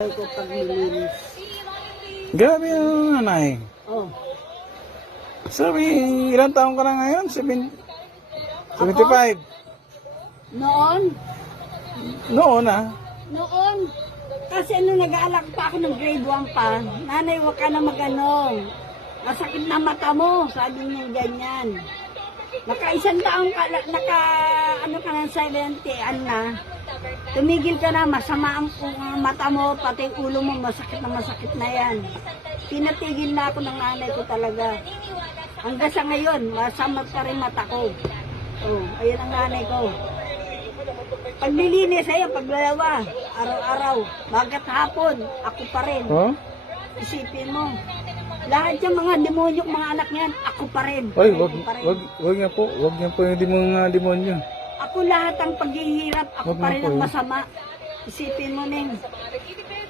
ko pag nilinis. Grabe yung nanay. Oh. Sabi, ilang taong ka na ngayon? 75. Noon, Noon ah. noon, kasi nung nag-aalak pa ako ng grade 1 pa, nanay, huwag ka na mag-ano. Masakit na mata mo, sabi niya ganyan. Naka-isang taong ka, ano ka ng 70, ano na, tumigil ka na, masama ang mata mo, pati ulo mo, masakit na yan. Pinatigil na ako ng nanay ko talaga. Hanggang sa ngayon, masama pa rin mata ko. Oh, ayun ang nanay ko. Paglilinis sa'yo, paglalawa, araw-araw, bagat hapon, ako pa rin. Oh? Isipin mo, lahat yung mga demonyo, mga anak niyan, ako pa rin. Oy, Ako pa rin. wag niya po yung mga demonyo. Ako lahat ang paghihirap, ako Wag pa na rin po ang yun. masama. Isipin mo, Neng.